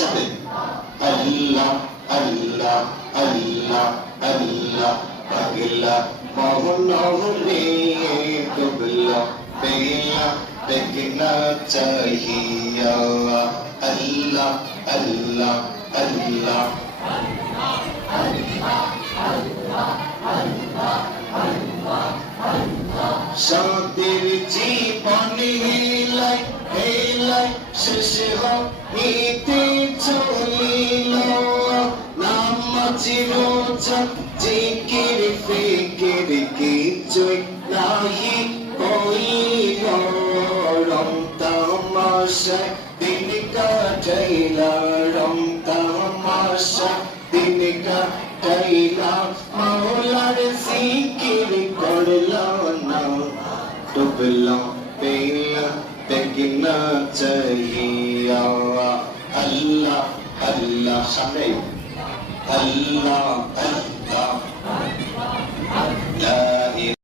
একসাথে আল্লাহ আল্লাহ আল্লাহ আল্লাহ পাগলা মোহন হলে ডুবলা বেলা দেখনা চাহিয়া আল্লাহ আল্লাহ আল্লাহ শান্তির জীবনে হেলাই হেলাই শেষ হইতে চলিল নামাজ রোজা জিকির ফিকির কিছুই নাহি হইল রং তামাশায় দিন কাটাইলা রং তামাশায় দিন কাটাইলা মাওলার জিকির করলা না ডুবলা বেলা দেখনা চাহিয়া আল্লাহ আল্লাহ সামনে আল্লাহ